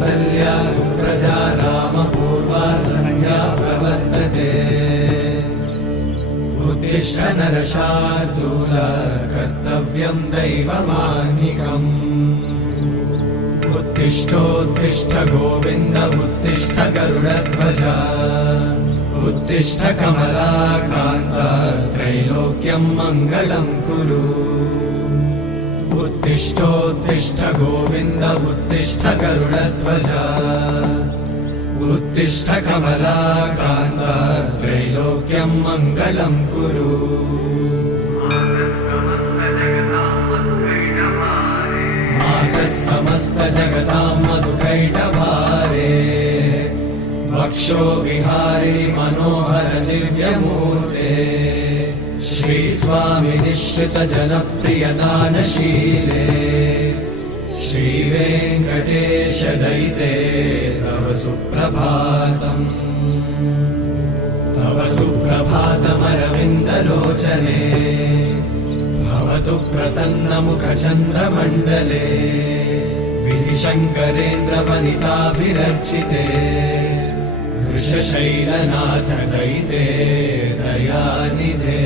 कौसल्या सुप्रजा रामपूर्वा सन्ध्या प्रवर्तते उत्तिष्ठ नरशार्दूल कर्तव्यं दैवमाह्निकम् उत्तिष्ठोत्तिष्ठ गोविन्द उत्तिष्ठ गरुडध्वज उत्तिष्ठ कमलाकान्त त्रैलोक्यं मङ्गलं कुरु उत्तिष्ठोत्तिष्ठ गोविन्द उत्तिष्ठ गरुडध्वज उत्तिष्ठ कमलाकान्त त्रैलोक्यं मङ्गलं कुरु मातः समस्त जगतां मधुकैटभारे वक्षो विहारिणि मनोहर दिव्यमूर्ते श्रीस्वामि निश्चित जनप्रिय दानशीले श्रीवेङ्कटेश दयिते तव सुप्रभातम् तव सुप्रभातमरविन्दलोचने भवतु प्रसन्नमुखचन्द्रमण्डले विधिशङ्करेन्द्रवनिताभिरर्चिते वृषशैलनाथ दयिते दयानिधे।